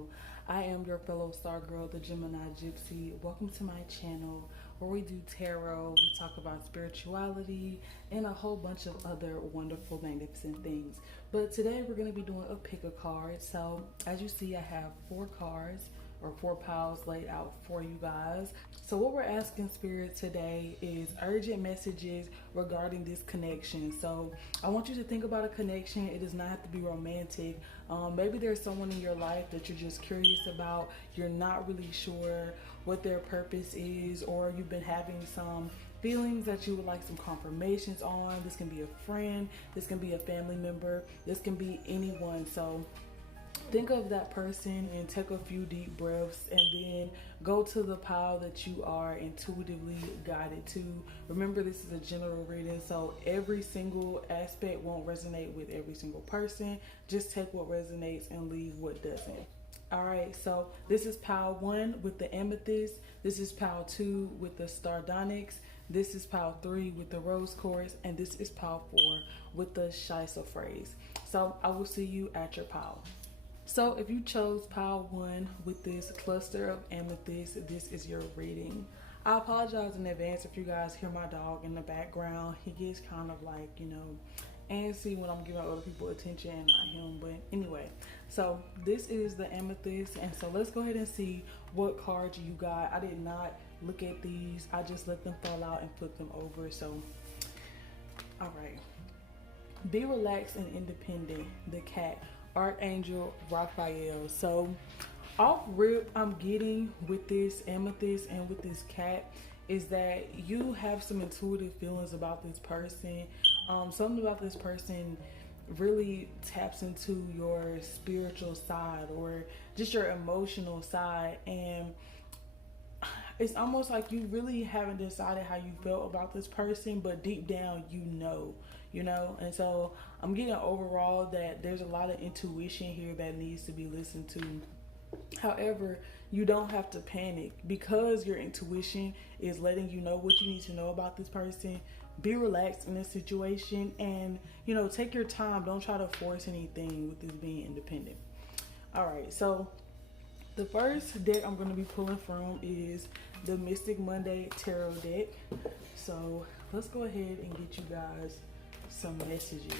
channel. I am your fellow star girl, the Jemini Jypsy. Welcome to my channel where we do tarot, we talk about spirituality, and a whole bunch of other wonderful, magnificent things. But today we're going to be doing a pick a card. So as you see, I have 4 cards or 4 piles laid out for you guys. So what we're asking Spirit today is urgent messages regarding this connection. So I want you to think about a connection. It does not have to be romantic. Maybe there's someone in your life that you're just curious about. You're not really sure what their purpose is, or you've been having some feelings that you would like some confirmations on. This can be a friend, this can be a family member, this can be anyone. So think of that person and take a few deep breaths, and then go to the pile that you are intuitively guided to. Remember, this is a general reading, so every single aspect won't resonate with every single person. Just take what resonates and leave what doesn't. All right, so this is pile 1 with the Amethyst. This is pile 2 with the Sardonyx. This is pile 3 with the Rose Quartz, and this is pile 4 with the Chysoprase. So I will see you at your pile. So if you chose pile 1 with this cluster of amethyst, this is your reading. I apologize in advance if you guys hear my dog in the background. He gets kind of like, antsy when I'm giving other people attention and not him. But anyway, so this is the amethyst, and so let's go ahead and see what cards you got. I did not look at these. I just let them fall out and flip them over. So, all right. Be relaxed and independent. The cat. Archangel Raphael. So off rip, I'm getting with this amethyst and with this cat is that you have some intuitive feelings about this person. Something about this person really taps into your spiritual side or just your emotional side, and it's almost like you really haven't decided how you felt about this person, but deep down you know. And so I'm getting overall that there's a lot of intuition here that needs to be listened to. However, you don't have to panic because your intuition is letting you know what you need to know about this person. Be relaxed in this situation and, take your time. Don't try to force anything with this being independent. All right, so the first deck I'm going to be pulling from is the Mystic Monday Tarot deck. So let's go ahead and get you guys some messages.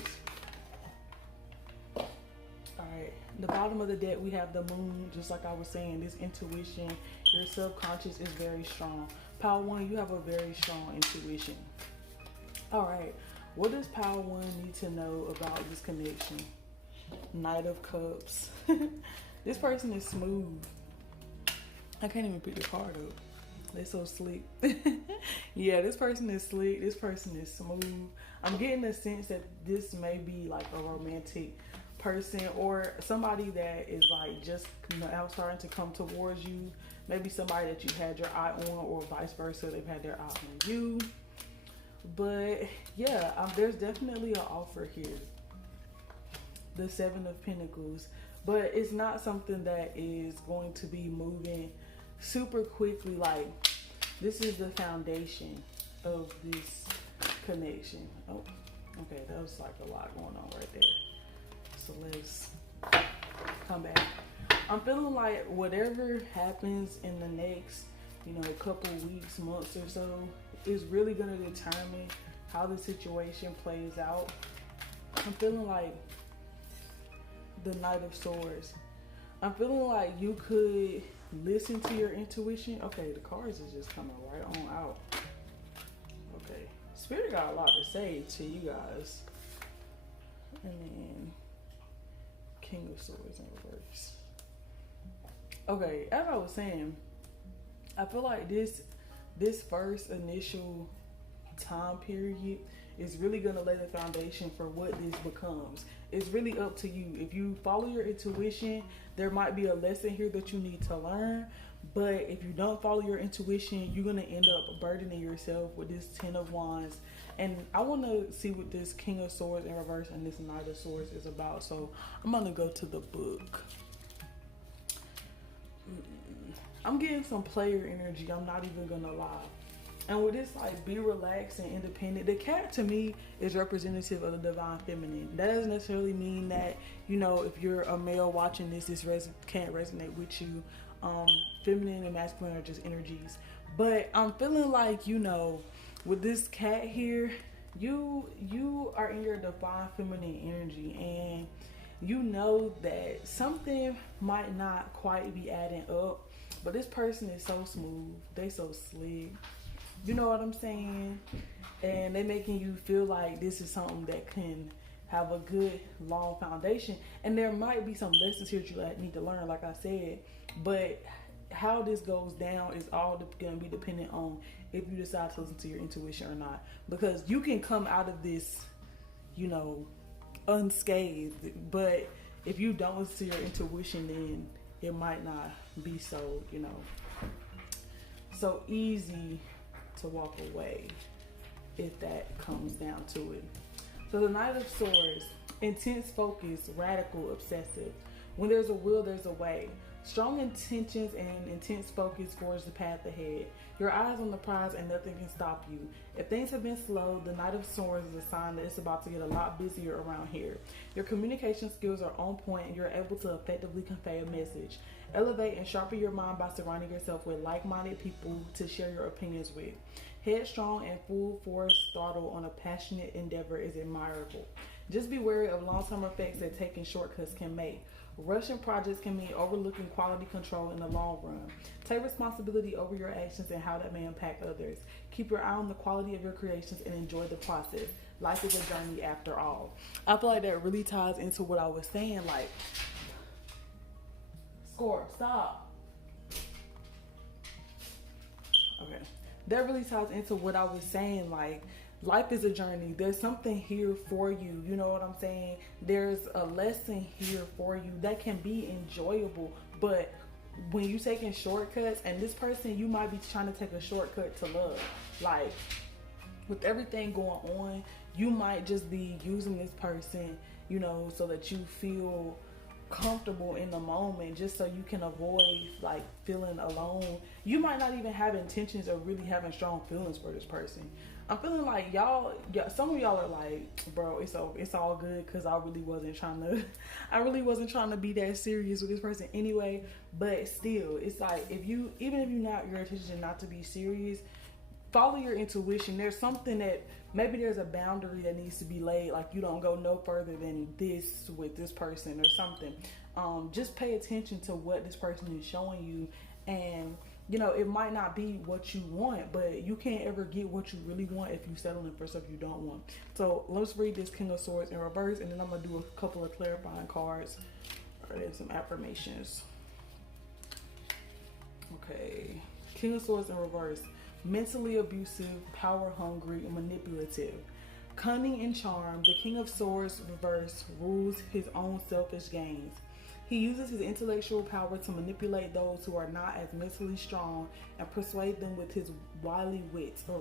All right, the bottom of the deck we have the moon. Just like I was saying, this intuition, your subconscious is very strong. Pile 1, you have a very strong intuition. All right, what does pile 1 need to know about this connection? Knight of Cups. This person is smooth. I can't even pick the card up. They're so slick. Yeah, this person is slick. This person is smooth. I'm getting the sense that this may be like a romantic person or somebody that is like just now starting to come towards you. Maybe somebody that you had your eye on, or vice versa. They've had their eye on you. But yeah, there's definitely an offer here. The 7 of Pentacles. But it's not something that is going to be moving super quickly. Like, this is the foundation of this connection. Oh, okay, that was like a lot going on right there. So let's come back. I'm feeling like whatever happens in the next, couple weeks, months or so, is really going to determine how the situation plays out. I'm feeling like the Knight of Swords. I'm feeling like you could listen to your intuition. Okay, the cards is just coming right on out. Okay, Spirit got a lot to say to you guys. And then King of Swords in reverse. Okay, as I was saying, I feel like this first initial time period is really going to lay the foundation for what this becomes. It's really up to you. If you follow your intuition, there might be a lesson here that you need to learn. But if you don't follow your intuition, you're going to end up burdening yourself with this 10 of Wands. And I want to see what this King of Swords in reverse and this Knight of Swords is about. So I'm going to go to the book. I'm getting some player energy. I'm not even going to lie. And with this, like, be relaxed and independent. The cat, to me, is representative of the divine feminine. That doesn't necessarily mean that, you know, if you're a male watching this can't resonate with you. Feminine and masculine are just energies. But I'm feeling like, you know, with this cat here, you are in your divine feminine energy, and you know that something might not quite be adding up, but this person is so smooth, they so slick, you know what I'm saying, and they making you feel like this is something that can have a good long foundation. And there might be some lessons here that you need to learn, like I said, but how this goes down is all going to be dependent on if you decide to listen to your intuition or not, because you can come out of this, you know, unscathed, but if you don't listen to your intuition, then it might not be so, you know, so easy to walk away if that comes down to it. So the Knight of Swords, intense focus, radical, obsessive. When there's a will, there's a way. Strong intentions and intense focus forge the path ahead. Your eyes on the prize and nothing can stop you. If things have been slow, the Knight of Swords is a sign that it's about to get a lot busier around here. Your communication skills are on point and you're able to effectively convey a message. Elevate and sharpen your mind by surrounding yourself with like-minded people to share your opinions with. Headstrong and full force throttle on a passionate endeavor is admirable. Just be wary of long-term effects that taking shortcuts can make. Rushing projects can mean overlooking quality control in the long run. Take responsibility over your actions and how that may impact others. Keep your eye on the quality of your creations and enjoy the process. Life is a journey after all. I feel like that really ties into what I was saying, like, score, stop. Okay. That really ties into what I was saying, like, life is a journey. There's something here for you. You know what I'm saying? There's a lesson here for you that can be enjoyable. But when you taking shortcuts, and this person, you might be trying to take a shortcut to love. Like, with everything going on, you might just be using this person, you know, so that you feel comfortable in the moment, just so you can avoid like feeling alone. You might not even have intentions of really having strong feelings for this person. I'm feeling like y'all, some of y'all are like, bro, it's all good, because I really wasn't trying to be that serious with this person anyway. But still, it's like, even if you're not, your intention not to be serious, follow your intuition. There's something that maybe there's a boundary that needs to be laid, like you don't go no further than this with this person or something. Just pay attention to what this person is showing you, and you know, it might not be what you want, but you can't ever get what you really want if you settling for stuff you don't want. So let's read this King of Swords in reverse, and then I'm gonna do a couple of clarifying cards and some affirmations. Okay, King of Swords in reverse. Mentally abusive, power hungry, and manipulative. Cunning and charm, the King of Swords reverse rules his own selfish gains. He uses his intellectual power to manipulate those who are not as mentally strong and persuade them with his wily wits. Or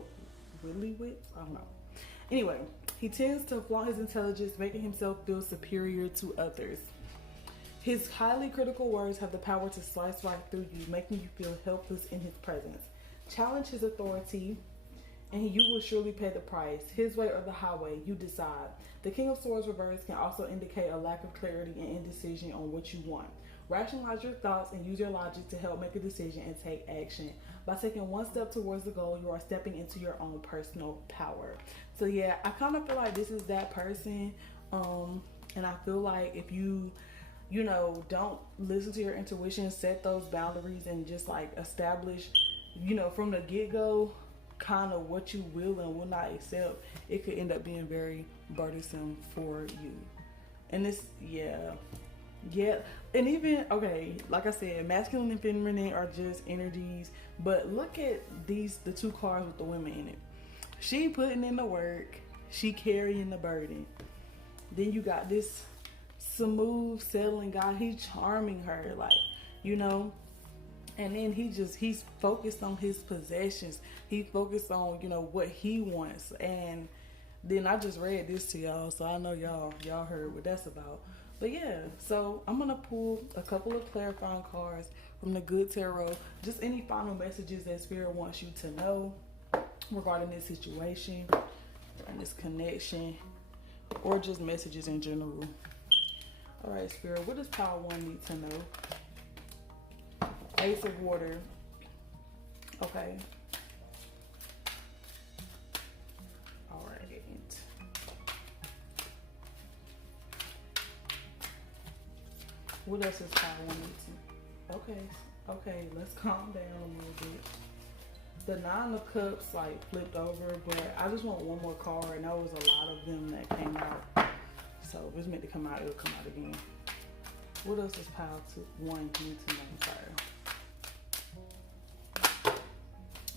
really wits? I don't know. Anyway, he tends to flaunt his intelligence, making himself feel superior to others. His highly critical words have the power to slice right through you, making you feel helpless in his presence. Challenge his authority, and you will surely pay the price. His way or the highway, you decide. The King of Swords reverse can also indicate a lack of clarity and indecision on what you want. Rationalize your thoughts and use your logic to help make a decision and take action. By taking one step towards the goal, you are stepping into your own personal power. So yeah, I kind of feel like this is that person. And I feel like if you know, don't listen to your intuition, set those boundaries, and just like establish, you know, from the get-go, kind of what you will and will not accept, it could end up being very burdensome for you. And this, yeah. And even, okay, like I said, masculine and feminine are just energies, but look at the two cards with the women in it. She putting in the work, she carrying the burden. Then you got this smooth settling guy, he's charming her, like, you know. And then he's focused on his possessions. He focused on, you know, what he wants. And then I just read this to y'all, so I know y'all heard what that's about. But yeah, so I'm gonna pull a couple of clarifying cards from the Good Tarot. Just any final messages that Spirit wants you to know. regarding this situation and this connection, or just messages in general. All right, Spirit, what does Pile 1 need to know? Ace of Water. Okay. All right. What else is Pile 1 need to know? Okay, let's calm down a little bit. The 9 of Cups like flipped over, but I just want one more card, and there was a lot of them that came out. So if it's meant to come out, it'll come out again. What else does Pile 1 need to know? Sorry.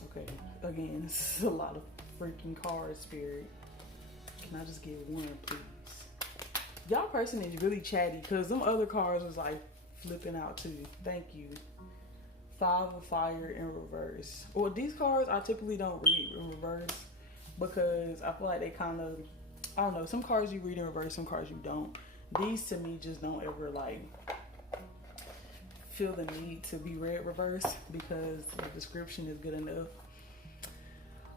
Okay, again, this is a lot of freaking cards, Spirit. Can I just get one, please? Y'all person is really chatty, because them other cards was like flipping out too. Thank you. 5 of Fire in reverse. Well, these cards I typically don't read in reverse because I feel like they kind of, I don't know, some cards you read in reverse, some cards you don't. These to me just don't ever like feel the need to be read reverse because the description is good enough.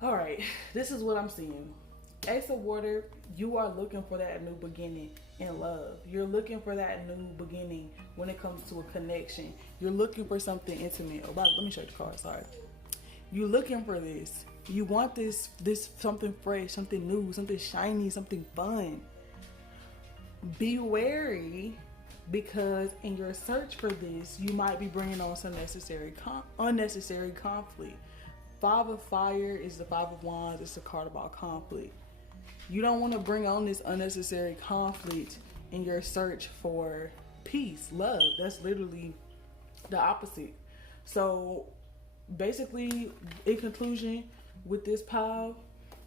All right, this is what I'm seeing. Ace of Water, you are looking for that new beginning in love. You're looking for that new beginning when it comes to a connection. You're looking for something intimate. Oh, let me show you the card, sorry. You're looking for this. You want this something fresh, something new, something shiny, something fun. Be wary, because in your search for this, you might be bringing on some unnecessary conflict. 5 of Fire is the 5 of Wands. It's a card about conflict. You don't want to bring on this unnecessary conflict in your search for peace, love. That's literally the opposite. So basically, in conclusion, with this pile,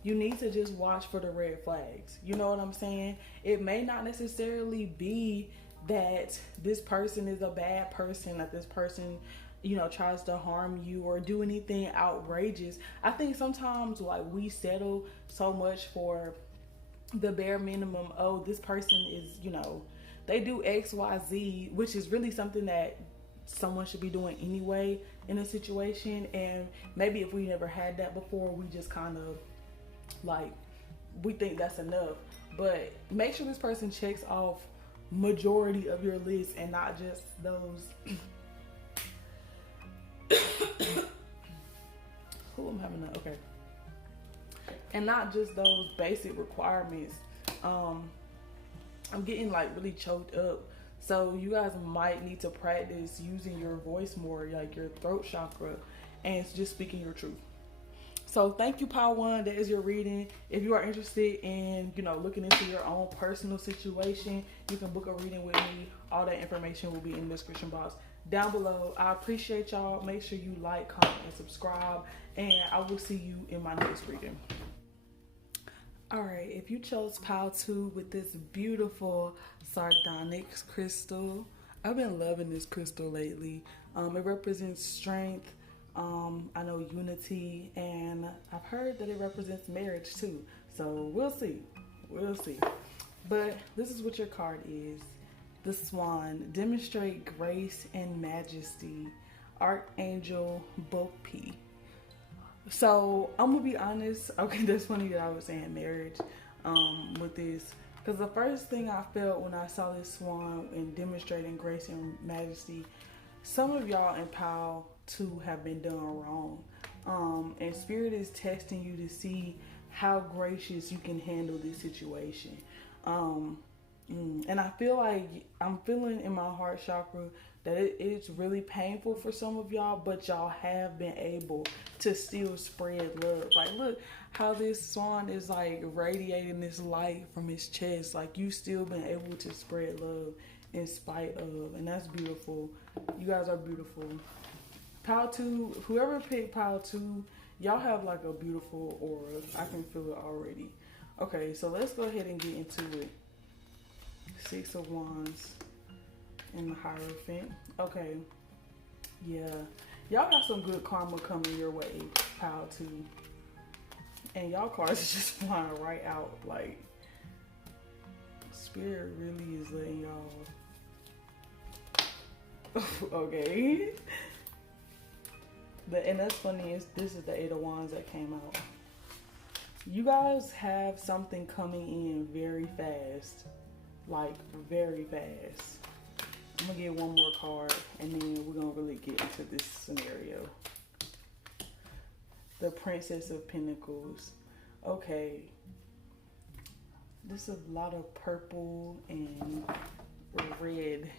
you need to just watch for the red flags. You know what I'm saying? It may not necessarily be that this person is a bad person, that this person, you know, tries to harm you or do anything outrageous. I think sometimes like we settle so much for the bare minimum. Oh, this person is, you know, they do X, Y, Z, which is really something that someone should be doing anyway in a situation. And maybe if we never had that before, we just kind of like, we think that's enough. But make sure this person checks off majority of your list and not just those okay, and not just those basic requirements. I'm getting like really choked up, so you guys might need to practice using your voice more, like your throat chakra, and just speaking your truth. So thank you, Pile 1. That is your reading. If you are interested in, you know, looking into your own personal situation, you can book a reading with me. All that information will be in the description box down below. I appreciate y'all. Make sure you like, comment, and subscribe, and I will see you in my next reading. All right, if you chose Pile 2 with this beautiful Sardonyx crystal, I've been loving this crystal lately. It represents strength, I know unity, and I've heard that it represents marriage too. So we'll see. But this is what your card is. The Swan. Demonstrate grace and majesty. Archangel Bopi. So I'm gonna be honest. Okay, that's funny that I was saying marriage with this, because the first thing I felt when I saw this swan and demonstrating grace and majesty, some of y'all in Pile 2 have been done wrong, and Spirit is testing you to see how gracious you can handle this situation. And I feel like I'm feeling in my heart chakra that it's really painful for some of y'all, but y'all have been able to still spread love. Like, look how this swan is like radiating this light from his chest. Like, you still been able to spread love in spite of, and that's beautiful. You guys are beautiful. Pile 2, whoever picked Pile 2, y'all have like a beautiful aura. I can feel it already. Okay, so let's go ahead and get into it. 6 of Wands and the Hierophant. Okay, yeah, y'all got some good karma coming your way, Pile 2. And y'all cards is just flying right out. Like, Spirit really is letting y'all okay. And that's funny, this is the 8 of Wands that came out. You guys have something coming in very fast. Like, very fast. I'm gonna get one more card and then we're gonna really get into this scenario. The Princess of Pentacles. Okay. There's a lot of purple and red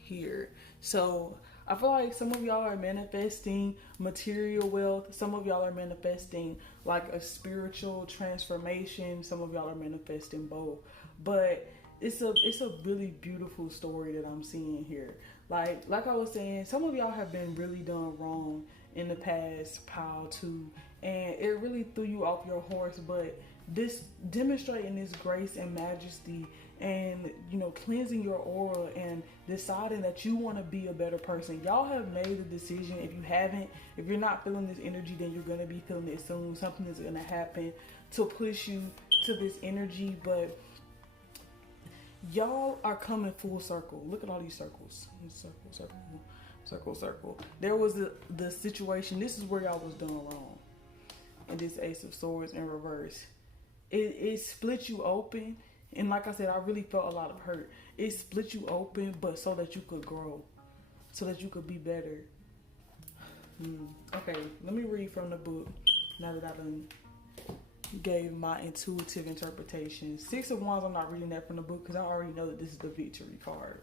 here. So I feel like some of y'all are manifesting material wealth. Some of y'all are manifesting like a spiritual transformation. Some of y'all are manifesting both. But it's a really beautiful story that I'm seeing here. Like I was saying, some of y'all have been really done wrong in the past pile too, and it really threw you off your horse. But this demonstrating this grace and majesty, and cleansing your aura and deciding that you want to be a better person. Y'all have made the decision. If you haven't, if you're not feeling this energy, then you're gonna be feeling it soon. Something is gonna happen to push you to this energy, but y'all are coming full circle. Look at all these circles. Circle. There was the situation. This is where y'all was done wrong. And this Ace of Swords in reverse. It split you open. And like I said, I really felt a lot of hurt. It split you open, but so that you could grow. So that you could be better. Okay, let me read from the book. Now that I done gave my intuitive interpretation. Six of Wands, I'm not reading that from the book because I already know that this is the victory card.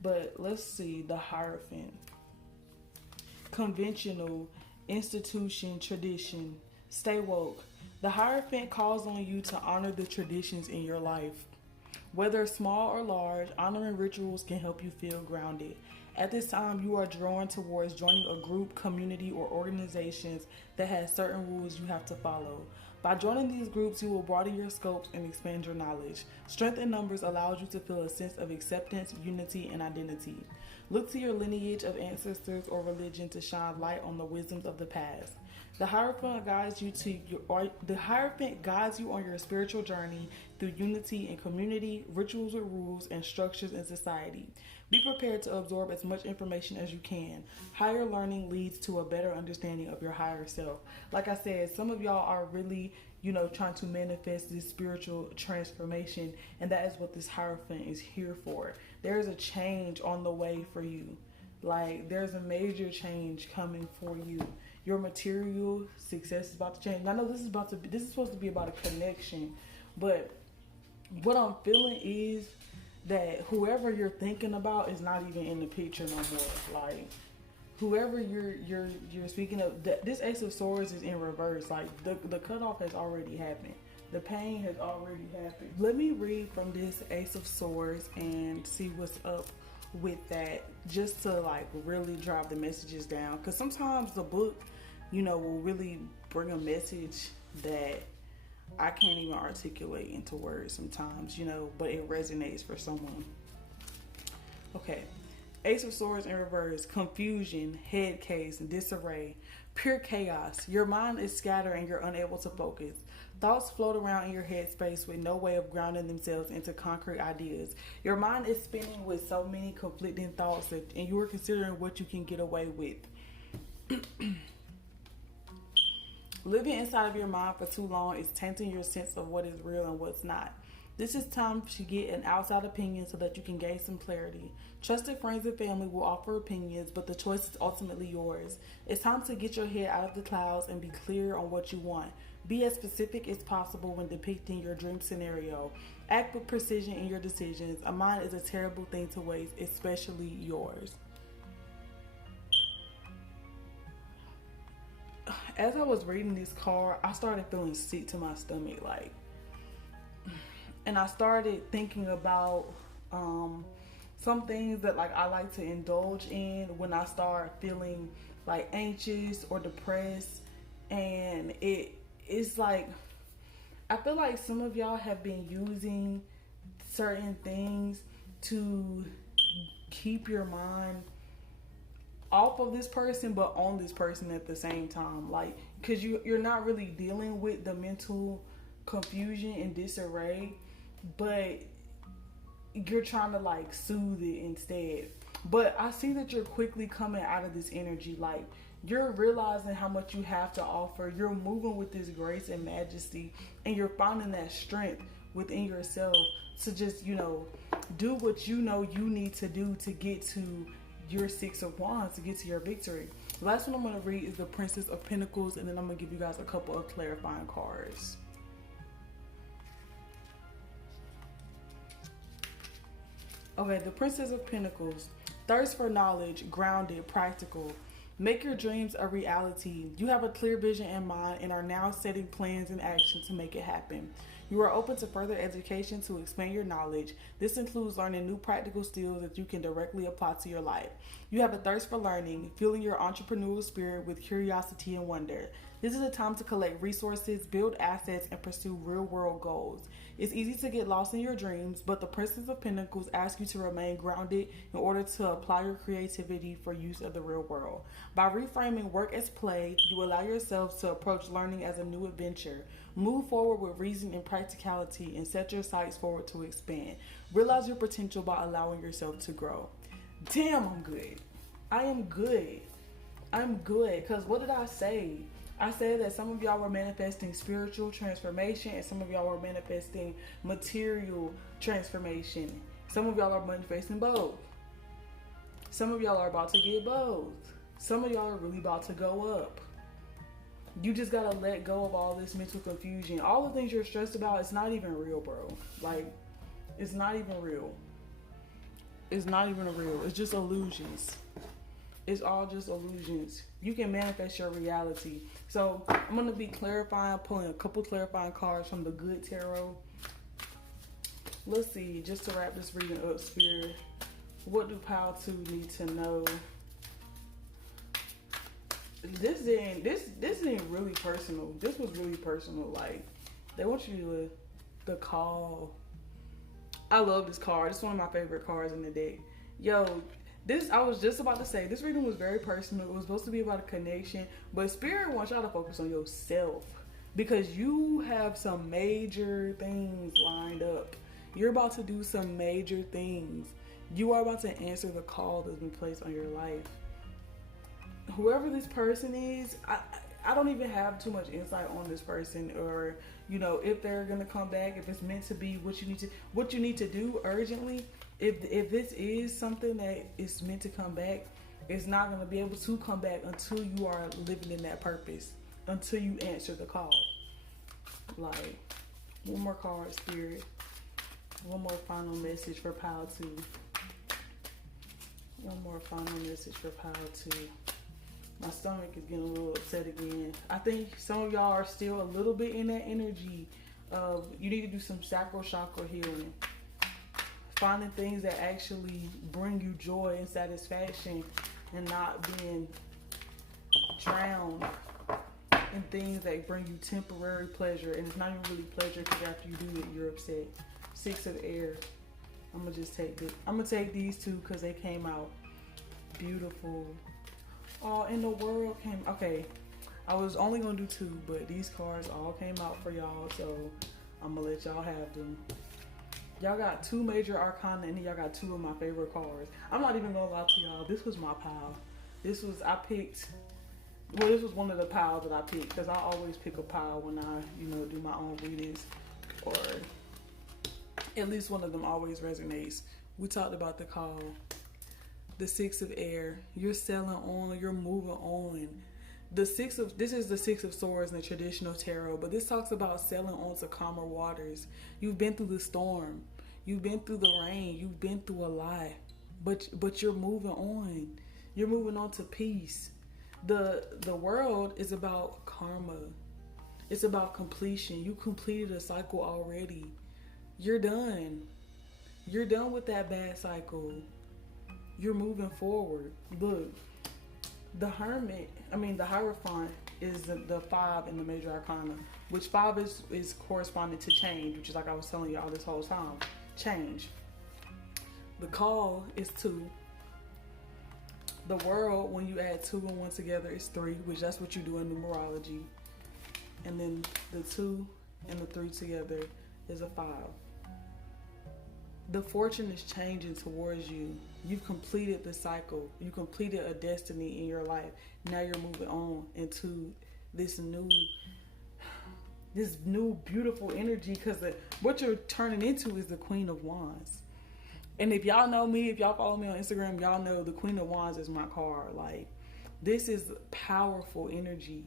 But let's see, the Hierophant. Conventional, institution, tradition. Stay woke. The Hierophant calls on you to honor the traditions in your life. Whether small or large, honoring rituals can help you feel grounded. At this time, you are drawn towards joining a group, community, or organizations that has certain rules you have to follow. By joining these groups, you will broaden your scopes and expand your knowledge. Strength in numbers allows you to feel a sense of acceptance, unity, and identity. Look to your lineage of ancestors or religion to shine light on the wisdoms of the past. The Hierophant guides you on your spiritual journey through unity and community, rituals with rules, and structures in society. Be prepared to absorb as much information as you can. Higher learning leads to a better understanding of your higher self. Like I said, some of y'all are really, trying to manifest this spiritual transformation, and that is what this Hierophant is here for. There is a change on the way for you. Like, there's a major change coming for you. Your material success is about to change. I know this is supposed to be about a connection, but what I'm feeling is that whoever you're thinking about is not even in the picture no more. Like, whoever you're speaking of, this Ace of Swords is in reverse. Like, the cutoff has already happened. The pain has already happened. Let me read from this Ace of Swords and see what's up with that, just to like really drive the messages down, because sometimes the book will really bring a message that I can't even articulate into words sometimes, but it resonates for someone. Okay, Ace of Swords in reverse. Confusion, head case, disarray, pure chaos. Your mind is scattered and you're unable to focus. Thoughts float around in your headspace with no way of grounding themselves into concrete ideas. Your mind is spinning with so many conflicting thoughts, and you are considering what you can get away with. Living inside of your mind for too long is tainting your sense of what is real and what's not. This is time to get an outside opinion so that you can gain some clarity. Trusted friends and family will offer opinions, but the choice is ultimately yours. It's time to get your head out of the clouds and be clear on what you want. Be as specific as possible when depicting your dream scenario. Act with precision in your decisions. A mind is a terrible thing to waste, especially yours. As I was reading this card, I started feeling sick to my stomach, and I started thinking about some things that I like to indulge in when I start feeling like anxious or depressed, and it's like I feel like some of y'all have been using certain things to keep your mind off of this person but on this person at the same time, like, because you're not really dealing with the mental confusion and disarray, but you're trying to soothe it instead. But I see that you're quickly coming out of this energy. Like, you're realizing how much you have to offer. You're moving with this grace and majesty, and you're finding that strength within yourself to just, do what you know you need to do to get to your Six of Wands, to get to your victory. The last one I'm going to read is the Princess of Pentacles, and then I'm going to give you guys a couple of clarifying cards. Okay, the Princess of Pentacles. Thirst for knowledge, grounded, practical. Make your dreams a reality. You have a clear vision in mind and are now setting plans and action to make it happen. You are open to further education to expand your knowledge. This includes learning new practical skills that you can directly apply to your life. You have a thirst for learning, fueling your entrepreneurial spirit with curiosity and wonder. This is a time to collect resources, build assets, and pursue real-world goals. It's easy to get lost in your dreams, but the Princess of Pentacles asks you to remain grounded in order to apply your creativity for use of the real world. By reframing work as play, you allow yourselves to approach learning as a new adventure. Move forward with reason and practicality and set your sights forward to expand. Realize your potential by allowing yourself to grow. Damn, I'm good. I am good. I'm good. Because what did I say? I said that some of y'all were manifesting spiritual transformation and some of y'all were manifesting material transformation. Some of y'all are manifesting both. Some of y'all are about to get both. Some of y'all are really about to go up. You just gotta let go of all this mental confusion. All the things you're stressed about, it's not even real, bro. Like, it's not even real. It's not even real. It's just illusions. It's all just illusions. You can manifest your reality. So I'm going to be clarifying, pulling a couple clarifying cards from the Good Tarot. Let's see, just to wrap this reading up, Spirit. What do Pile 2 need to know? This ain't really personal. This was really personal. Like, they want you to call. I love this card. It's one of my favorite cards in the deck. Yo, I was just about to say, this reading was very personal. It was supposed to be about a connection, but Spirit wants y'all to focus on yourself because you have some major things lined up. You're about to do some major things. You are about to answer the call that's been placed on your life. Whoever this person is, I don't even have too much insight on this person, or if they're gonna come back, if it's meant to be what you need to do urgently. If this is something that is meant to come back, it's not going to be able to come back until you are living in that purpose, until you answer the call. Like, one more card, Spirit. One more final message for Pile 2. One more final message for Pile 2. My stomach is getting a little upset again. I think some of y'all are still a little bit in that energy of you need to do some sacral chakra healing. Finding things that actually bring you joy and satisfaction and not being drowned in things that bring you temporary pleasure. And it's not even really pleasure because after you do it, you're upset. Six of Air. I'm going to just take this. I'm going to take these two because they came out beautiful. Oh, and the world came. Okay. I was only going to do two, but these cards all came out for y'all. So I'm going to let y'all have them. Y'all got two major arcana and then y'all got two of my favorite cards. I'm not even gonna lie to y'all. This was my pile. This was one of the piles that I picked because I always pick a pile when I, do my own readings, or at least one of them always resonates. We talked about the call, the Six of Air. You're selling on, you're moving on. This is the Six of Swords in the traditional tarot, but this talks about sailing on to calmer waters. You've been through the storm. You've been through the rain. You've been through a lot, but you're moving on. You're moving on to peace. The world is about karma. It's about completion. You completed a cycle already. You're done. You're done with that bad cycle. You're moving forward. Look. The Hierophant is the 5 in the major arcana, which 5 is corresponding to change, which is like I was telling y'all this whole time. Change. The call is 2. The world, when you add 2 and 1 together, is 3, which that's what you do in numerology. And then the 2 and the 3 together is a 5. The fortune is changing towards you. You've completed the cycle. You completed a destiny in your life. Now you're moving on into this new beautiful energy, because what you're turning into is the Queen of Wands. And if y'all know me, if y'all follow me on Instagram, y'all know the Queen of Wands is my card. Like, this is powerful energy.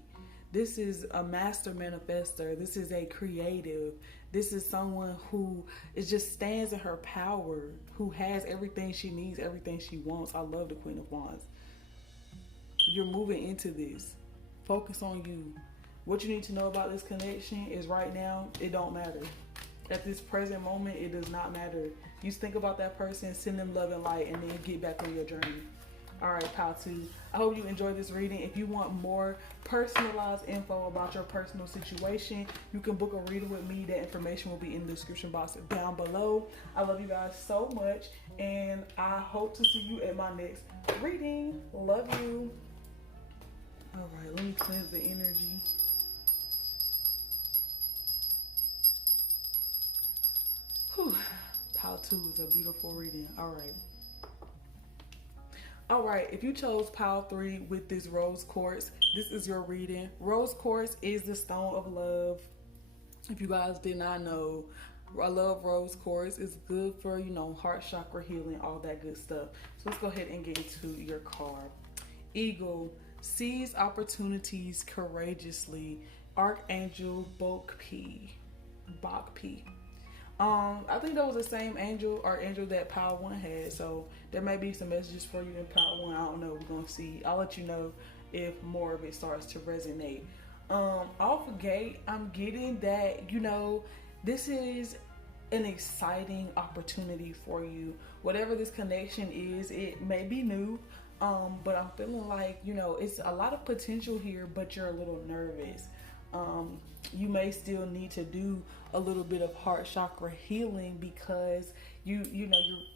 This is a master manifester. This is a creative. This is someone who just stands in her power, who has everything she needs, everything she wants. I love the Queen of Wands. You're moving into this. Focus on you. What you need to know about this connection is right now, it don't matter. At this present moment, it does not matter. You think about that person, send them love and light, and then get back on your journey. All right, pal 2. I hope you enjoyed this reading. If you want more personalized info about your personal situation, you can book a reading with me. That information will be in the description box down below. I love you guys so much, and I hope to see you at my next reading. Love you. All right, let me cleanse the energy. Whew. Pile 2 is a beautiful reading. All right, if you chose pile 3 with this rose quartz, this is your reading. Rose quartz is the stone of love. If you guys did not know, I love rose quartz. It's good for, heart chakra healing, all that good stuff. So let's go ahead and get into your card. Eagle, seize opportunities courageously. Archangel Bokpi. I think that was the same archangel that pile 1 had. So there may be some messages for you in pile 1. I don't know. We're going to see. I'll let you know if more of it starts to resonate. Off the gate, I'm getting that, this is an exciting opportunity for you. Whatever this connection is, it may be new. But I'm feeling like, it's a lot of potential here, but you're a little nervous. You may still need to do a little bit of heart chakra healing, because you're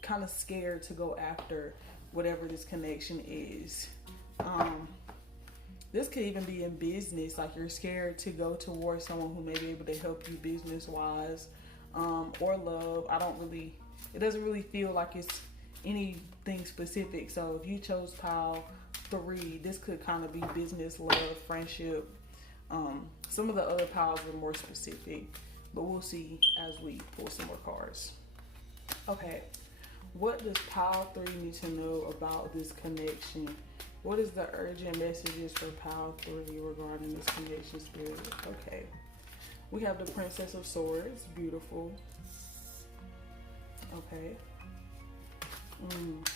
kind of scared to go after whatever this connection is. This could even be in business, like you're scared to go towards someone who may be able to help you business wise, or love. It doesn't really feel like it's anything specific. So if you chose pile 3, this could kind of be business, love, friendship. Some of the other piles are more specific, but we'll see as we pull some more cards. Okay, what does pile 3 need to know about this connection? What is the urgent messages for pile 3 regarding this connection, spirit? Okay, we have the Princess of Swords. Beautiful. Okay.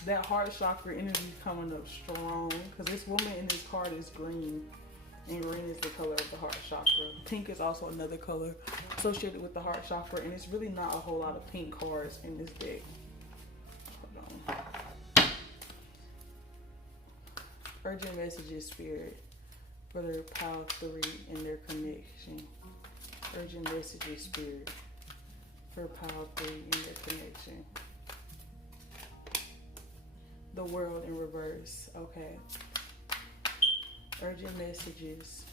That heart chakra energy is coming up strong, because this woman in this card is green. And green is the color of the heart chakra. Pink is also another color associated with the heart chakra. And it's really not a whole lot of pink cards in this deck. Hold on. Urgent messages, spirit, for their pile 3 and their connection. Urgent messages, spirit, for pile 3 and their connection. The world in reverse. Okay. Urgent messages.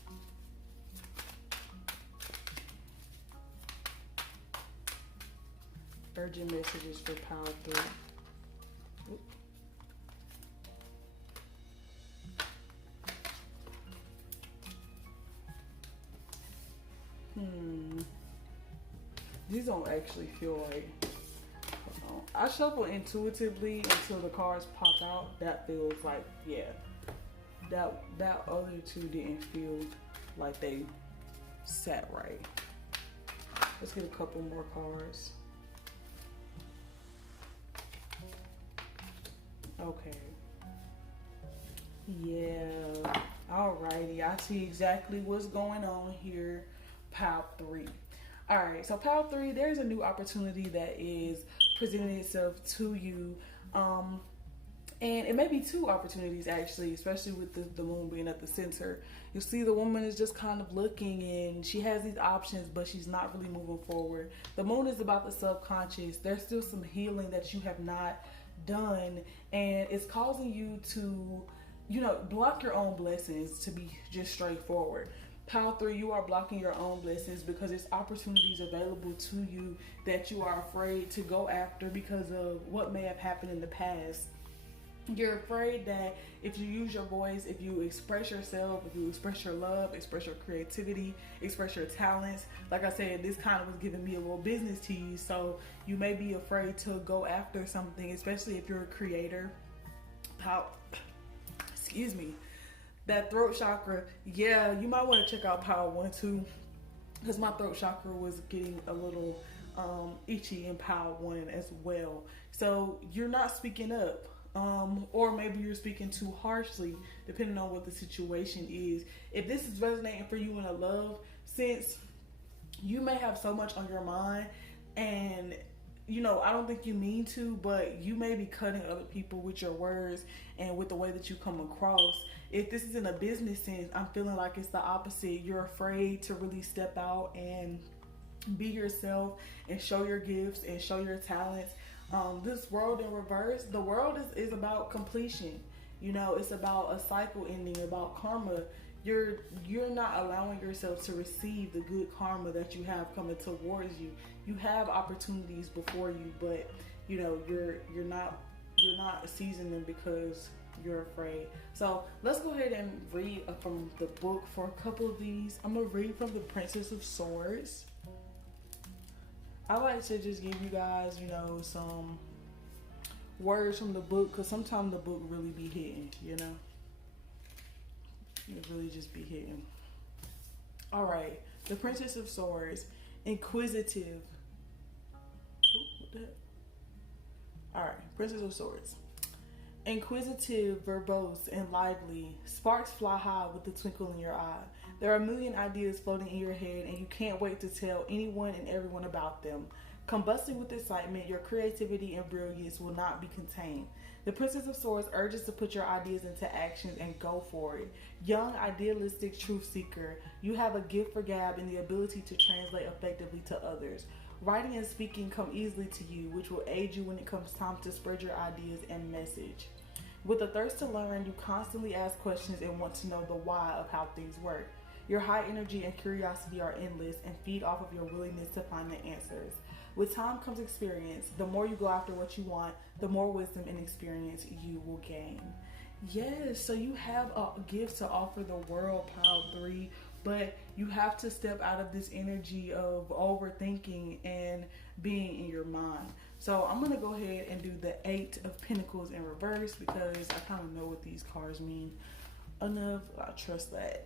Urgent messages for pile 3. Oop. These don't actually feel right. I shuffle intuitively until the cards pop out. That feels like, yeah. That other 2 didn't feel like they sat right. Let's get a couple more cards. Okay. Yeah. Alrighty. I see exactly what's going on here. Pile 3. Alright, so pile 3, there's a new opportunity that is presenting itself to you. And it may be 2 opportunities, actually, especially with the moon being at the center. You see the woman is just kind of looking, and she has these options, but she's not really moving forward. The moon is about the subconscious. There's still some healing that you have not done, and it's causing you to, block your own blessings, to be just straightforward. Pile 3, you are blocking your own blessings because there's opportunities available to you that you are afraid to go after because of what may have happened in the past. You're afraid that if you use your voice, if you express yourself, if you express your love, express your creativity, express your talents, like I said, this kind of was giving me a little business to you. So you may be afraid to go after something, especially if you're a creator. Excuse me. That throat chakra, yeah, you might want to check out Power 1 too, because my throat chakra was getting a little itchy in Power 1 as well. So you're not speaking up. Or maybe you're speaking too harshly, depending on what the situation is. If this is resonating for you in a love sense, you may have so much on your mind, and I don't think you mean to, but you may be cutting other people with your words and with the way that you come across. If this is in a business sense, I'm feeling like it's the opposite. You're afraid to really step out and be yourself and show your gifts and show your talents. This world in reverse, the world is about completion. It's about a cycle ending, about karma. You're not allowing yourself to receive the good karma that you have coming towards you. You have opportunities before you, but you're not seizing them because you're afraid. So let's go ahead and read from the book for a couple of these. I'm gonna read from the Princess of Swords. I like to just give you guys, some words from the book, because sometimes the book really be hitting, It really just be hitting. All right. The Princess of Swords. Inquisitive. What the heck? All right. Princess of Swords. Inquisitive, verbose, and lively. Sparks fly high with the twinkle in your eye. There are a million ideas floating in your head, and you can't wait to tell anyone and everyone about them. Combusting with excitement, your creativity and brilliance will not be contained. The Princess of Swords urges to put your ideas into action and go for it. Young, idealistic truth seeker, you have a gift for gab and the ability to translate effectively to others. Writing and speaking come easily to you, which will aid you when it comes time to spread your ideas and message. With a thirst to learn, you constantly ask questions and want to know the why of how things work. Your high energy and curiosity are endless and feed off of your willingness to find the answers. With time comes experience. The more you go after what you want, the more wisdom and experience you will gain. Yes, so you have a gift to offer the world, Pile 3, but you have to step out of this energy of overthinking and being in your mind. So I'm going to go ahead and do the 8 of Pentacles in reverse, because I kind of know what these cards mean enough. I trust that.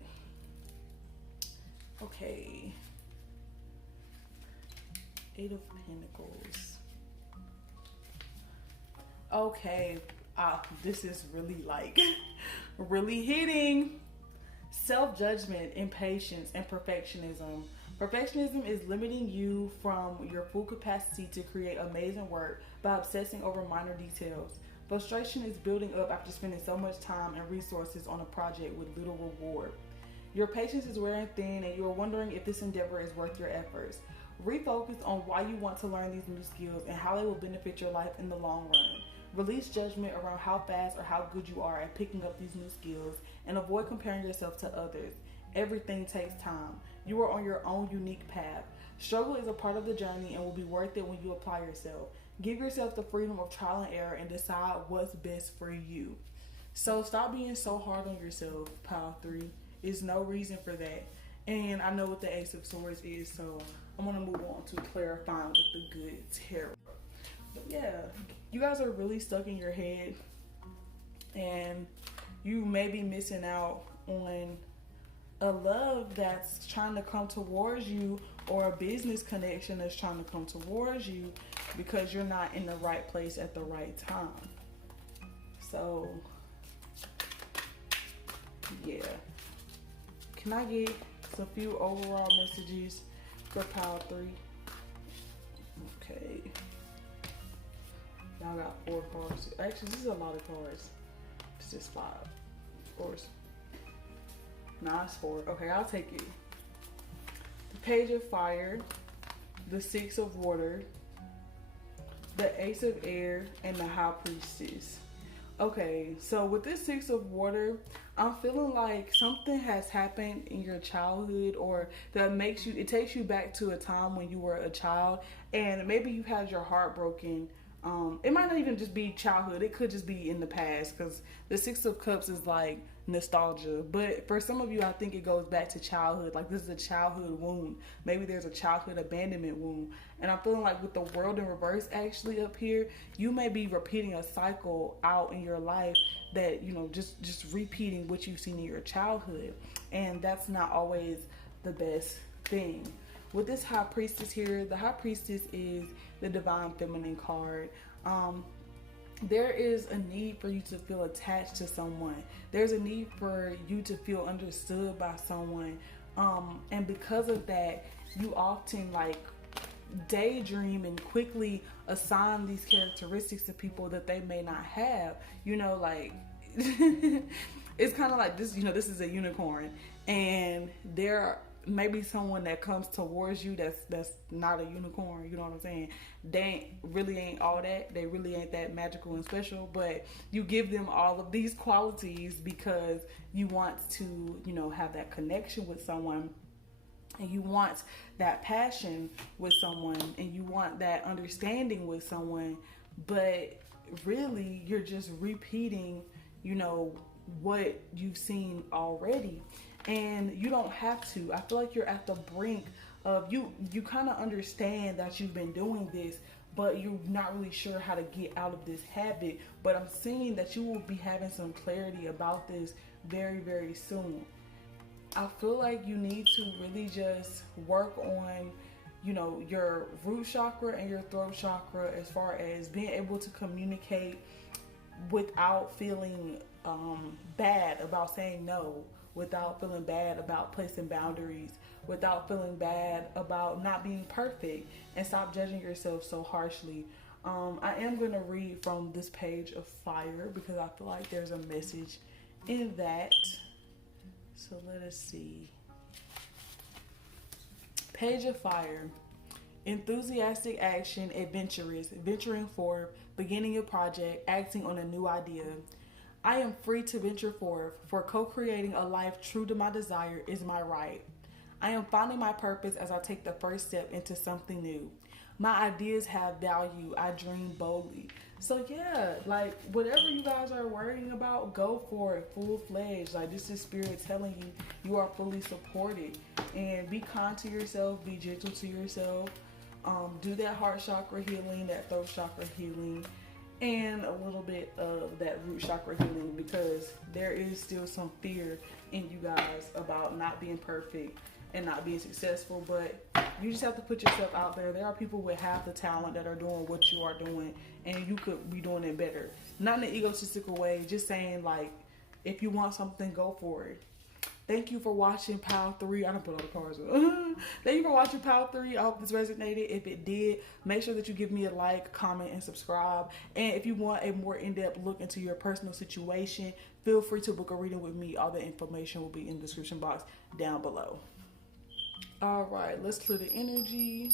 Okay. 8 of Pentacles. Okay. This is really really hitting. Self-judgment, impatience, and perfectionism. Perfectionism is limiting you from your full capacity to create amazing work by obsessing over minor details. Frustration is building up after spending so much time and resources on a project with little reward. Your patience is wearing thin, and you are wondering if this endeavor is worth your efforts. Refocus on why you want to learn these new skills and how they will benefit your life in the long run. Release judgment around how fast or how good you are at picking up these new skills, and avoid comparing yourself to others. Everything takes time. You are on your own unique path. Struggle is a part of the journey and will be worth it when you apply yourself. Give yourself the freedom of trial and error and decide what's best for you. So stop being so hard on yourself, Pile 3. There's no reason for that. And I know what the Ace of Swords is, so I'm going to move on to clarifying with the good tarot. But yeah, you guys are really stuck in your head, and you may be missing out on a love that's trying to come towards you, or a business connection that's trying to come towards you, because you're not in the right place at the right time. So yeah, can I get a few overall messages for Pile 3? Okay, y'all got 4 cards. Actually, this is a lot of cards. It's just 5, of course. Nah, it's 4. Okay, I'll take it. The Page of Fire, the 6 of Water, the Ace of Air, and the High Priestess. Okay, so with this 6 of Water, I'm feeling like something has happened in your childhood, or that it takes you back to a time when you were a child, and maybe you had your heart broken It might not even just be childhood. It could just be in the past, because the Six of Cups is like nostalgia. But for some of you, I think it goes back to childhood. Like, this is a childhood wound. Maybe there's a childhood abandonment wound. And I'm feeling like with the world in reverse actually up here, you may be repeating a cycle out in your life that, you know, just repeating what you've seen in your childhood. And that's not always the best thing. With this High Priestess here, the High Priestess is the Divine Feminine card. There is a need for you to feel attached to someone. There's a need for you to feel understood by someone. And because of that, you often like daydream and quickly assign these characteristics to people that they may not have. You know, like it's kind of like this, you know, this is a unicorn, and there may be someone that comes towards you that's not a unicorn. You know what I'm saying? They really ain't all that. They really ain't that magical and special, but you give them all of these qualities because you want to, you know, have that connection with someone, and you want that passion with someone, and you want that understanding with someone. But really, you're just repeating, you know, what you've seen already. And you don't have to. I feel like you're at the brink of, you kind of understand that you've been doing this, but you're not really sure how to get out of this habit. But I'm seeing that you will be having some clarity about this very, very soon. I feel like you need to really just work on, you know, your root chakra and your throat chakra, as far as being able to communicate without feeling bad about saying no, without feeling bad about placing boundaries, without feeling bad about not being perfect, and stop judging yourself so harshly. I am going to read from this page of fire because I feel like there's a message in that. So let us see. Page of fire. Enthusiastic action, adventurous, venturing forth, beginning a project, acting on a new idea. I am free to venture forth, for co-creating a life true to my desire is my right. I am finding my purpose as I take the first step into something new. My ideas have value. I dream boldly. So yeah, like whatever you guys are worrying about, go for it full-fledged. Like, this is spirit telling you you are fully supported. And be kind to yourself, be gentle to yourself. Do that heart chakra healing, that throat chakra healing, and a little bit of that root chakra healing, because there is still some fear in you guys about not being perfect and not being successful. But you just have to put yourself out there. There are people with half the talent that are doing what you are doing, and you could be doing it better. Not in an egotistical way, just saying, like, if you want something, go for it. Thank you for watching Pile 3. I don't put all the cards up. Thank you for watching Pile 3. I hope this resonated. If it did, make sure that you give me a like, comment, and subscribe. And if you want a more in-depth look into your personal situation, feel free to book a reading with me. All the information will be in the description box down below. All right, let's clear the energy.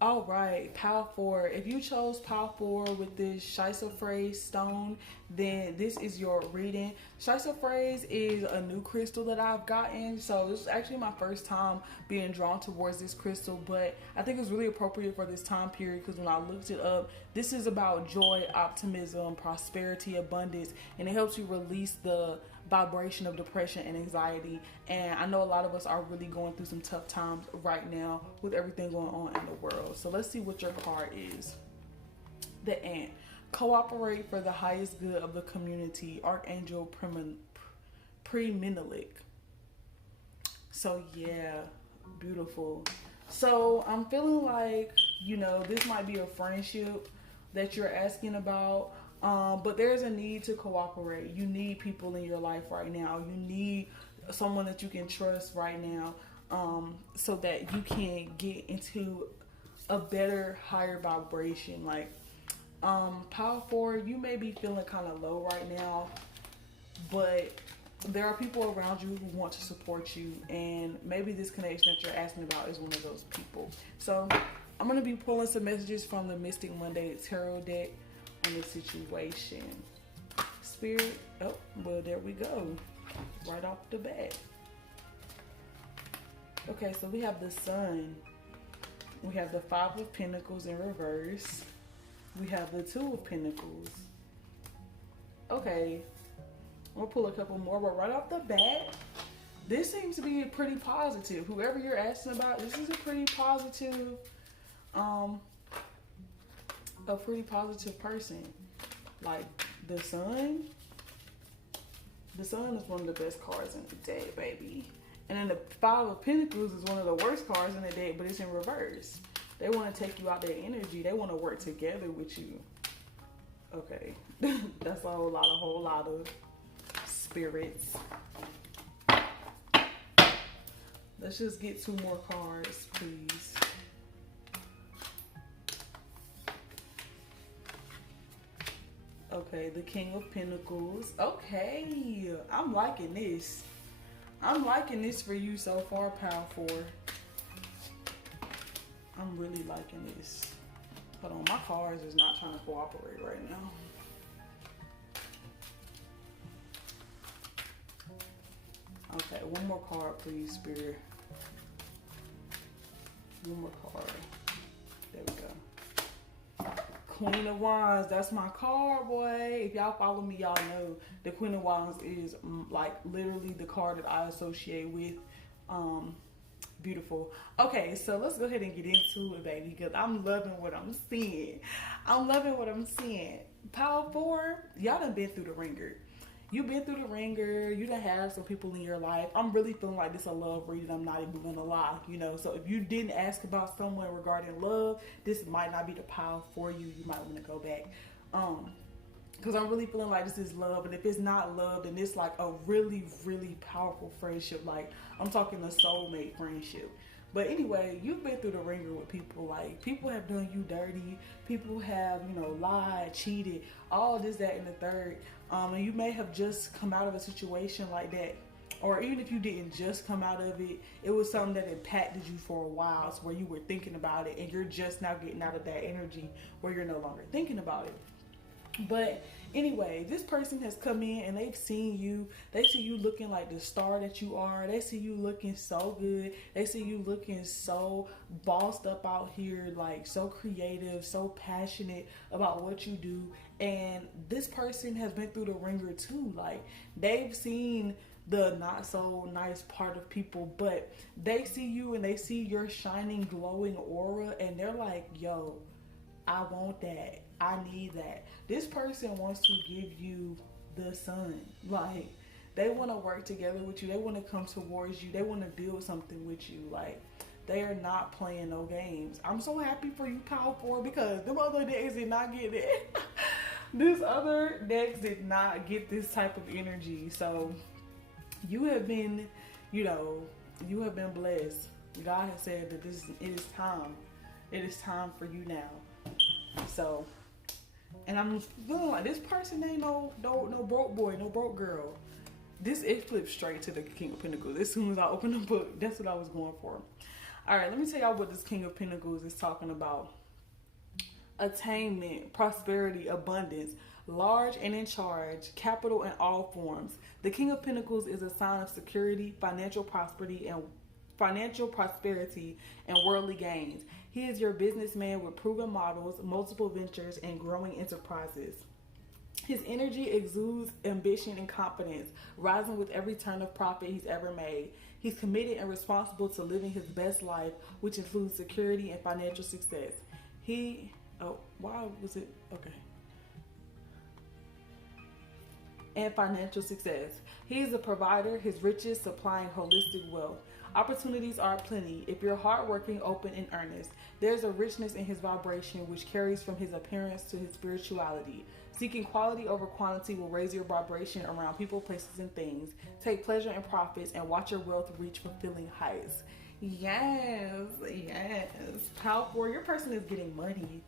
All right, Pile 4. If you chose Pile 4 with this Chysoprase stone, then this is your reading. Chysoprase is a new crystal that I've gotten, so this is actually my first time being drawn towards this crystal, but I think it's really appropriate for this time period because when I looked it up, this is about joy, optimism, prosperity, abundance, and it helps you release the vibration of depression and anxiety. And I know a lot of us are really going through some tough times right now with everything going on in the world. So let's see what your card is. The Ant. Cooperate for the highest good of the community. Archangel Premenelik. So yeah, beautiful. So I'm feeling like, you know, this might be a friendship that you're asking about. But there's a need to cooperate. You need people in your life right now. You need someone that you can trust right now, so that you can get into a better, higher vibration. Like, Pile 4, you may be feeling kind of low right now, but there are people around you who want to support you, and maybe this connection that you're asking about is one of those people. So I'm going to be pulling some messages from the Mystic Monday Tarot deck on the situation. Spirit, oh, well, there we go, right off the bat. Okay, so we have the Sun. We have the Five of Pentacles in reverse. We have the Two of Pentacles. Okay, I'm gonna pull a couple more, but right off the bat, this seems to be pretty positive. Whoever you're asking about, this is a pretty positive, person. Like the Sun. The Sun is one of the best cards in the deck, baby. And then the Five of Pentacles is one of the worst cards in the deck, but it's in reverse. They want to take you out their energy. They want to work together with you. Okay. That's a whole lot of spirits. Let's just get two more cards, please. Okay, the King of Pentacles. Okay, I'm liking this. I'm liking this for you so far, Pal 4. I'm really liking this. Hold on, my cards is not trying to cooperate right now. Okay, one more card, please, Spirit. One more card. There we go. Queen of Wands, that's my card, boy. If y'all follow me, y'all know the Queen of Wands is like literally the card that I associate with beautiful. Okay, so let's go ahead and get into it, baby, because I'm loving what I'm seeing. I'm loving what I'm seeing. Power 4, y'all done been through the ringer. You've been through the ringer. You done have some people in your life. I'm really feeling like this is a love reading. I'm not even gonna lie, you know. So if you didn't ask about someone regarding love, this might not be the pile for you. You might want to go back, because I'm really feeling like this is love. And if it's not love, then it's like a really, really powerful friendship. Like I'm talking a soulmate friendship. But anyway, you've been through the ringer with people. Like people have done you dirty. People have, you know, lied, cheated, all this, that, and the third. And you may have just come out of a situation like that. Or even if you didn't just come out of it, it was something that impacted you for a while, so where you were thinking about it and you're just now getting out of that energy where you're no longer thinking about it. But anyway, this person has come in and they've seen you. They see you looking like the star that you are. They see you looking so good. They see you looking so bossed up out here, like so creative, so passionate about what you do. And this person has been through the ringer too. Like they've seen the not so nice part of people, but they see you and they see your shining, glowing aura, and they're like, yo, I want that. I need that. This person wants to give you the sun. Like they want to work together with you. They want to come towards you. They want to build something with you. Like they are not playing no games. I'm so happy for you, Power 4, because them other decks did not get it. This other decks did not get this type of energy. So you have been, you know, you have been blessed. God has said that it is time. It is time for you now. So, and I'm feeling like this person ain't no broke boy, no broke girl. It flipped straight to the King of Pentacles. As soon as I opened the book, that's what I was going for. All right, let me tell y'all what this King of Pentacles is talking about. Attainment, prosperity, abundance, large and in charge, capital in all forms. The King of Pentacles is a sign of security, financial prosperity, and worldly gains. He is your businessman with proven models, multiple ventures, and growing enterprises. His energy exudes ambition and confidence, rising with every turn of profit he's ever made. He's committed and responsible to living his best life, which includes security and financial success. And financial success. He is a provider, his riches supplying holistic wealth. Opportunities are plenty if you're hardworking, open, and earnest. There's a richness in his vibration which carries from his appearance to his spirituality. Seeking quality over quantity will raise your vibration around people, places, and things. Take pleasure in profits and watch your wealth reach fulfilling heights. Yes. Power 4, your person is getting money.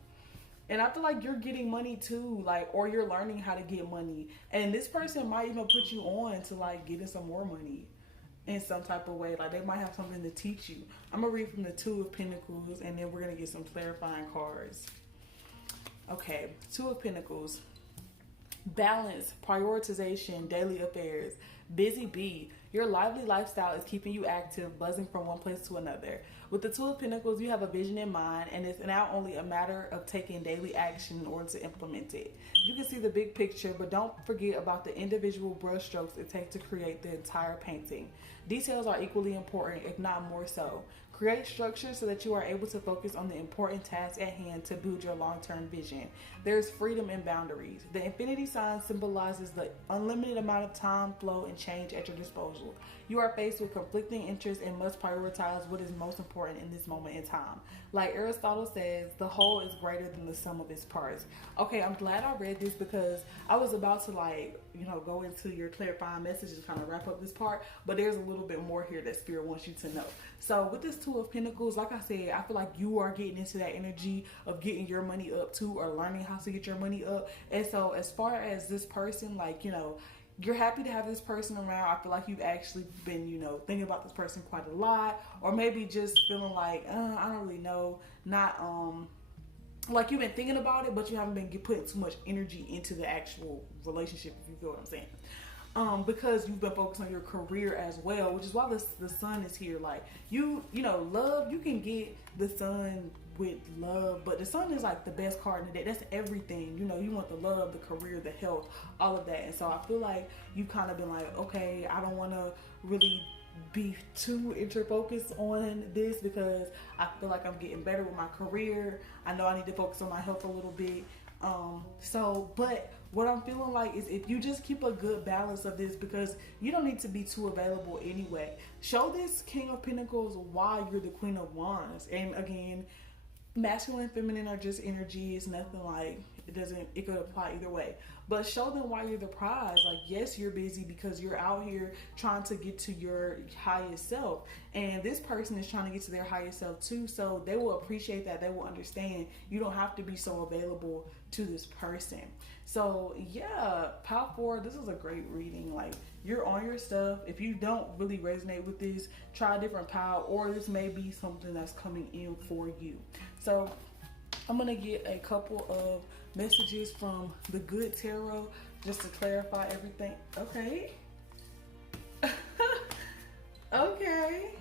And I feel like you're getting money too, like, or you're learning how to get money. And this person might even put you on to like getting some more money in some type of way. Like they might have something to teach you. I'm gonna read from the Two of Pentacles and then we're gonna get some clarifying cards. Okay, Two of Pentacles. Balance, prioritization, daily affairs. Busy bee. Your lively lifestyle is keeping you active, buzzing from one place to another. With the Two of Pentacles, you have a vision in mind, and it's now only a matter of taking daily action in order to implement it. You can see the big picture, but don't forget about the individual brushstrokes it takes to create the entire painting. Details are equally important, if not more so. Create structure so that you are able to focus on the important tasks at hand to build your long-term vision. There is freedom and boundaries. The infinity sign symbolizes the unlimited amount of time, flow, and change at your disposal. You are faced with conflicting interests and must prioritize what is most important in this moment in time. Like Aristotle says, the whole is greater than the sum of its parts. Okay, I'm glad I read this because I was about to go into your clarifying message to kind of wrap up this part, but there's a little bit more here that Spirit wants you to know. So with this Two of Pentacles, like I said, I feel like you are getting into that energy of getting your money up too, or learning how to get your money up. And so as far as this person, you're happy to have this person around. I feel like you've actually been, thinking about this person quite a lot, or maybe just feeling like, I don't really know, not, like you've been thinking about it, but you haven't been putting too much energy into the actual relationship, if you feel what I'm saying. Because you've been focused on your career as well, which is why the sun is here. Like love, you can get the sun with love, but the sun is like the best card in the deck. That's everything. You want the love, the career, the health, all of that. And so I feel like you've kind of been like, okay, I don't want to really be too inter-focused on this because I feel like I'm getting better with my career. I know I need to focus on my health a little bit. But what I'm feeling like is if you just keep a good balance of this, because you don't need to be too available anyway. Show this King of Pentacles why you're the Queen of Wands. And again, masculine and feminine are just energy. It's nothing like it could apply either way. But show them why you're the prize. Like, yes, you're busy because you're out here trying to get to your highest self. And this person is trying to get to their highest self too. So they will appreciate that. They will understand you don't have to be so available to this person. So yeah, Power 4, this is a great reading. Like, you're on your stuff. If you don't really resonate with this, try a different pile, or this may be something that's coming in for you. So I'm going to get a couple of messages from the Good Tarot just to clarify everything. Okay. Okay.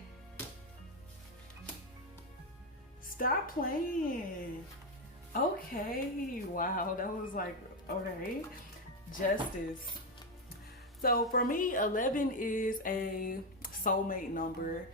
Stop playing. Okay. Wow. That was like, okay. Justice. So for me, 11 is a soulmate number.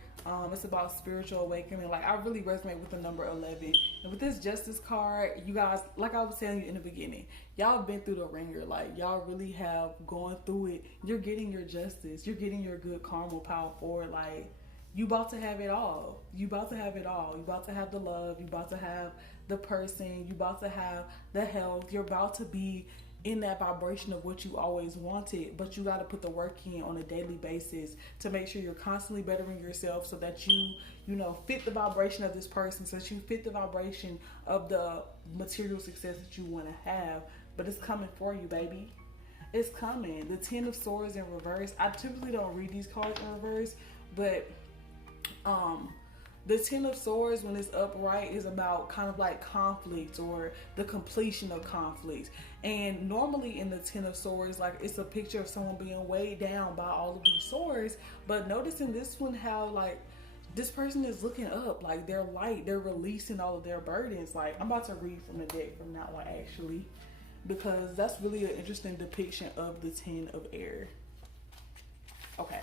It's about spiritual awakening. Like, I really resonate with the number 11. And with this Justice card, you guys, like I was telling you in the beginning, y'all have been through the ringer. Like, y'all really have gone through it. You're getting your justice. You're getting your good karma, Power 4. Like, you about to have it all. You about to have it all. You about to have the love. You about to have the person. You about to have the health. You're about to be in that vibration of what you always wanted, but you got to put the work in on a daily basis to make sure you're constantly bettering yourself so that you fit the vibration of this person, so that you fit the vibration of the material success that you want to have. But it's coming for you, baby. It's coming. The 10 of Swords in reverse. I typically don't read these cards in reverse, but the 10 of Swords, when it's upright, is about kind of like conflict or the completion of conflicts. And normally in the 10 of Swords, like, it's a picture of someone being weighed down by all of these swords. But notice in this one how, like, this person is looking up, like, they're light, they're releasing all of their burdens. Like, I'm about to read from the deck from that one, actually, because that's really an interesting depiction of the 10 of Air. Okay.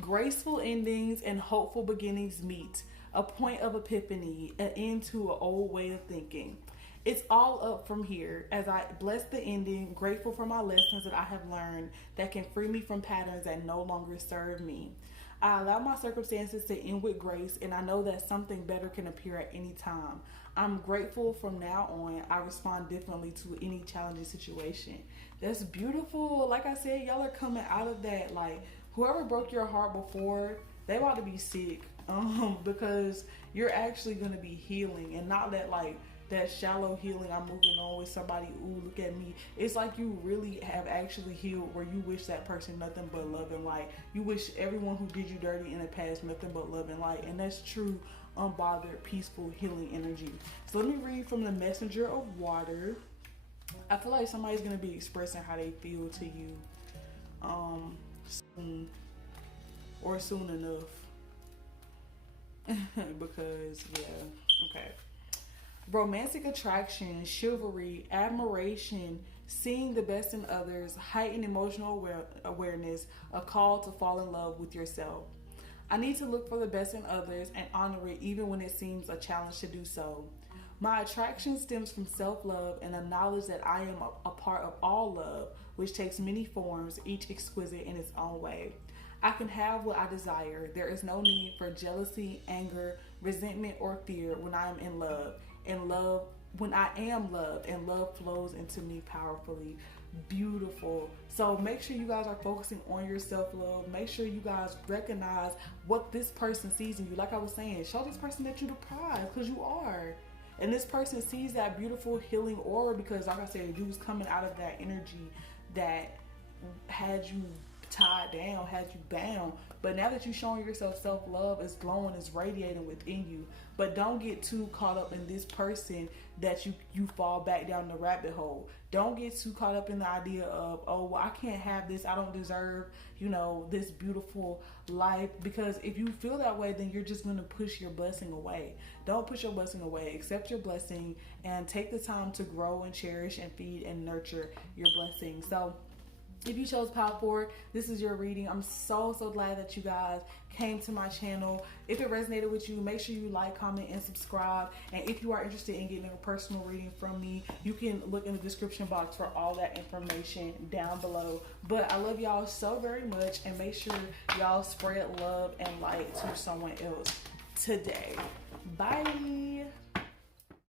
Graceful endings and hopeful beginnings meet. A point of epiphany, an end to an old way of thinking. It's all up from here as I bless the ending, grateful for my lessons that I have learned that can free me from patterns that no longer serve me. I allow my circumstances to end with grace, and I know that something better can appear at any time. I'm grateful from now on. I respond differently to any challenging situation. That's beautiful. Like I said, y'all are coming out of that. Like, whoever broke your heart before, they about to be sick. Because you're actually going to be healing, and not that shallow healing, I'm moving on with somebody, ooh, look at me. It's like you really have actually healed, where you wish that person nothing but love and light. You wish everyone who did you dirty in the past nothing but love and light. And that's true, unbothered, peaceful, healing energy. So let me read from the Messenger of Water. I feel like somebody's gonna be expressing how they feel to you soon or soon enough. Because yeah, okay. Romantic attraction, chivalry, admiration, seeing the best in others, heightened emotional awareness, a call to fall in love with yourself. I need to look for the best in others and honor it even when it seems a challenge to do so. My attraction stems from self love and the knowledge that I am a part of all love, which takes many forms, each exquisite in its own way. I can have what I desire. There is no need for jealousy, anger, resentment, or fear when I am in love. And love, when I am loved, and love flows into me powerfully. Beautiful. So make sure you guys are focusing on your self-love. Make sure you guys recognize what this person sees in you. Like I was saying, show this person that you're the prize, because you are. And this person sees that beautiful healing aura, because like I said, you was coming out of that energy that had you tied down, had you bound. But now that you're showing yourself self-love, it's glowing, it's radiating within you. But don't get too caught up in this person that you fall back down the rabbit hole. Don't get too caught up in the idea of, oh, well, I can't have this, I don't deserve, this beautiful life. Because if you feel that way, then you're just going to push your blessing away. Don't push your blessing away. Accept your blessing and take the time to grow and cherish and feed and nurture your blessing. So if you chose Power Forward, this is your reading. I'm so glad that you guys came to my channel. If it resonated with you, make sure you like, comment, and subscribe. And if you are interested in getting a personal reading from me, you can look in the description box for all that information down below. But I love y'all so very much, and make sure y'all spread love and light to someone else today. Bye.